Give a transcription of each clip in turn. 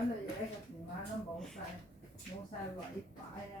樣嘅嘢個電話都冇晒位擺啊！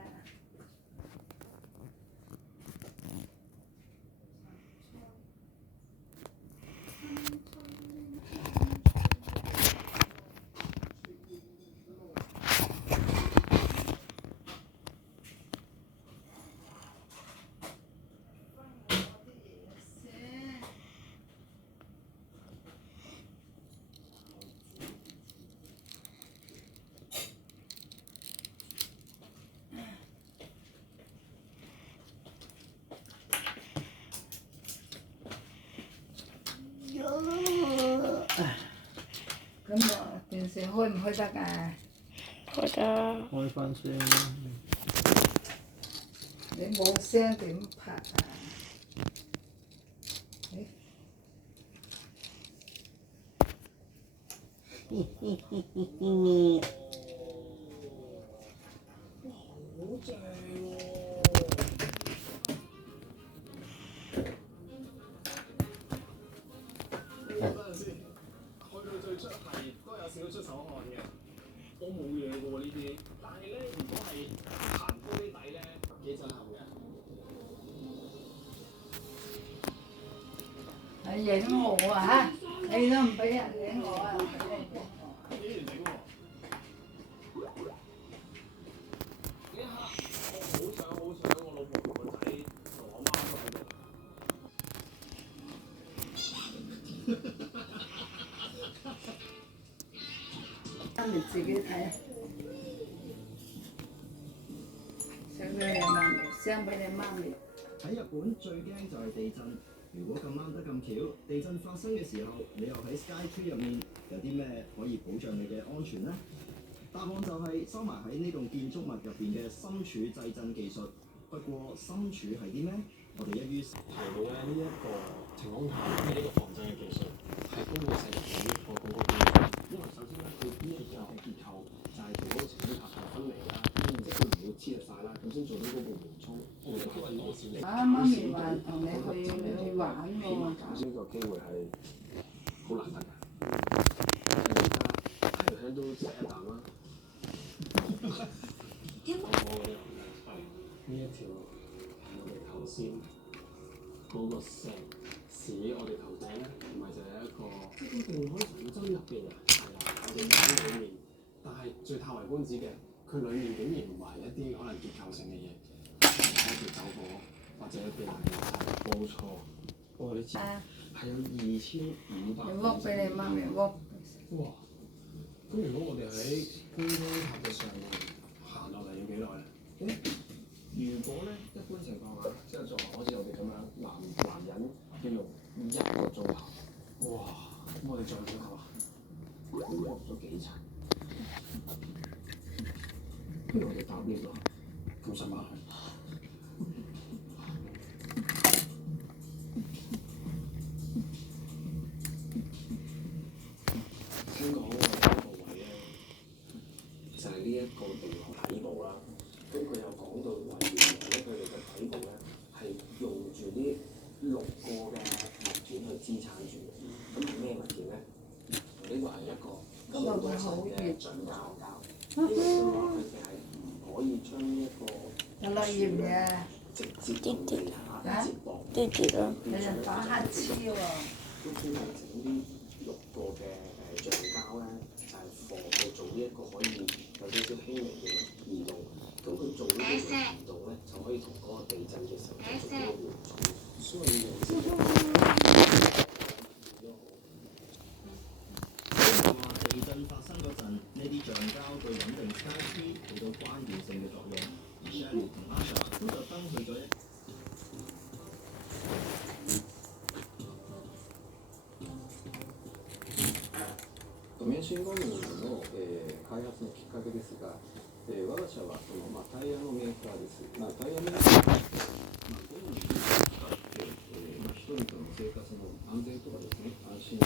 咁我電視開唔開得㗎？開得。開翻聲。你冇聲點拍啊？好正喎！等陣先，去到最出係都有少少出手汗嘅，我冇嘢嘅喎呢啲。但係咧，如果係行玻璃底咧，幾震撼嘅。你影我啊！你都唔俾人影我啊！幾年整喎？呢一刻我好想我老婆同個仔同我媽都喺度。你自己睇，相俾你媽咪，相俾你媽咪。喺日本最驚就係地震。如果咁啱得咁巧，地震發生嘅時候，你又喺 Skytree 入面，有啲咩可以保障你嘅安全呢？答案就係收埋喺呢棟建築物入邊嘅深處制震技術。不過深處係啲咩？我哋一於提到咧呢一個情況下，呢個防震嘅技術係高過世人嘅呢個廣告技術。因為首先咧，佢呢一個結構就係同嗰個情況下分離啦，即係佢唔會黐入晒啦，咁先做到嗰個緩衝。媽咪話同你去玩喎。呢個機會係好難得嘅。而家喺度聽都食一啖啦。呢一條係我哋頭先嗰個石屎，我哋頭頂咧，唔係就係一個即係定海神針入邊啊，係啦，我哋睇裡面，但係最嘆為觀止嘅，佢裡面竟然唔係一啲可能結構性嘅嘢，係一條走火或者一啲爛嘢。冇錯，我哋知係有2500。你握俾你媽咪握。哇！咁如果我哋喺觀光塔嘅上面行落嚟要幾耐咧？如果咧一般情況下，即係做好似我哋咁樣男人要用1個鐘頭。哇！咁我哋再講下，都落咗幾層。不如我哋搭 lift 咯，咁使乜？聽講我哋嗰個位咧，就係呢一個地方底部啦。咁佢有講到話，原來咧佢哋嘅底部咧係用住啲6個嘅物件去支撐住嘅。咁係咩物件咧？呢個係一個好多層嘅橡膠。因為佢話佢哋係唔可以將呢一個有落鹽嘅。直接同地下接駁。啲啲咯。你人打乞嗤喎。都專門整啲6個嘅橡膠咧，就係防去做呢一個可以有少少輕微嘅移動。咁佢做呢個移動咧，就可以同嗰個地震嘅時候做呢個緩衝。所以地震發生嗰陣，呢啲橡膠對穩定 Skytree 起到關鍵性嘅作用。而 Shelly 同 Asha 都特登去咗一。免震ゴムの、開発のきっかけですが、我が社はタイヤのメーカーです。タイヤメーカーは、ゴムに使って、人々の生活の安全とかですね、安心に、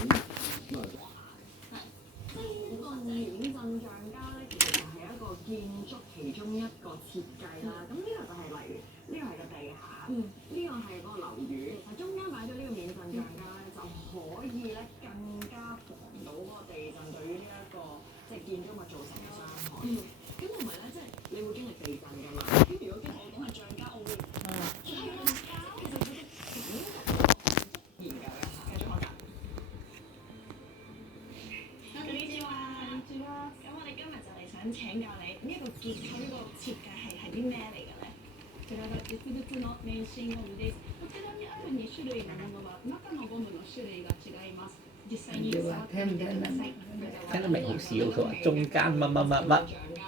呢個免震橡膠咧，其實就係一個建築其中一個設計啦。咁呢個就係例如，呢個係個地下，呢個係個樓宇，其實中間擺咗呢個免震橡膠咧，就可以咧更加防到嗰個地震對於呢一個即即係建築物造成嘅傷害。咁同埋咧，即係你會經歷地震㗎嘛？咁如果經我講係橡膠，我會係啊，其實佢哋研究一下，繼續學習。こんにちは。咁我哋今日就嚟想請教你呢一個結構呢個設計係啲咩嚟嘅咧？こちらが実物の免震ゴムです。こちらにある2種類のものは中のゴムの種類が違います。実際に触ってみてください。聽得明好少，佢話中間乜乜乜乜，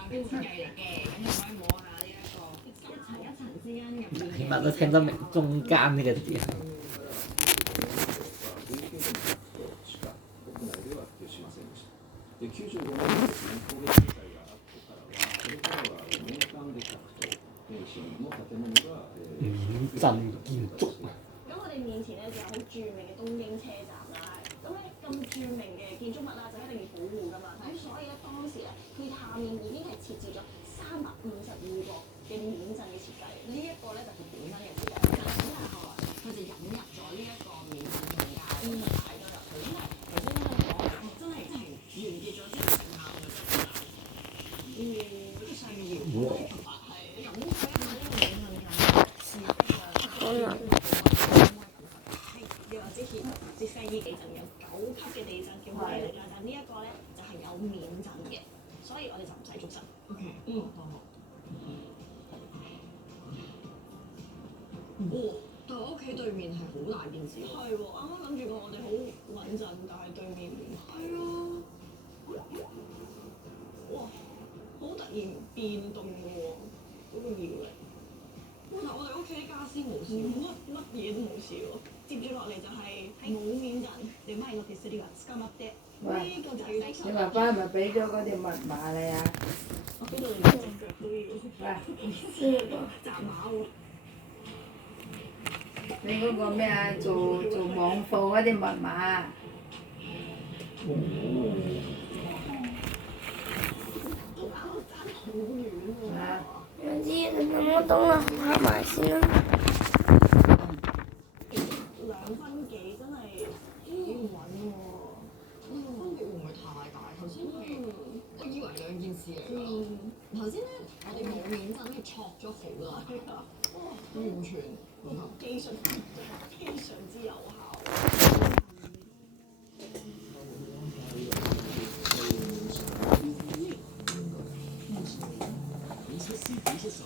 設計嚟嘅，咁你可以摸下呢一個一層一層之間入邊。起碼都聽得明中間呢個字。で95年にですね、攻撃事態があってからは、それからは年間で100棟、市民の建物が、鎮建築。咁我哋面前咧就有好著名嘅東京車站啦。咁咧咁著名嘅建築物啦，就一定要保護㗎嘛。咁所以咧當時咧，佢下面已經係設置咗352個嘅免震嘅設計。呢一個咧就係本身嘅設計。咁但係後來佢就引入咗呢一個免震中介，咁就擺咗入去。因為頭先咁講，真係完結咗之後，成效就真係大。即係上面搖係咁，佢一買呢個免震架是一個。你話之前浙西依地震有9級嘅地震叫威力啦，但呢一個咧就係有免震嘅，所以我哋就唔使捉身。OK，好。但我屋企對面係好大件事。係喎，啱啱諗住講我哋好穩陣，但係對面唔係啊。哇，好突然變動嘅喎，嗰個搖力。但係我哋屋企啲家私冇事，乜嘢都冇事喎。接住落嚟就係冇免震，你咪我哋呢個使って呢個就係你爸爸係咪俾咗嗰條密碼你啊？我邊度連隻腳都要紮馬喎。你嗰個咩啊？做網課嗰啲密碼。唔知你咁多東啦，拍埋先啦。2分幾真係幾穩喎，分別會唔會太大？頭先係我以為兩件事嚟㗎。頭先咧，我哋冇免震咧，錯咗好耐，完全技術非常之有效。出師傅出手。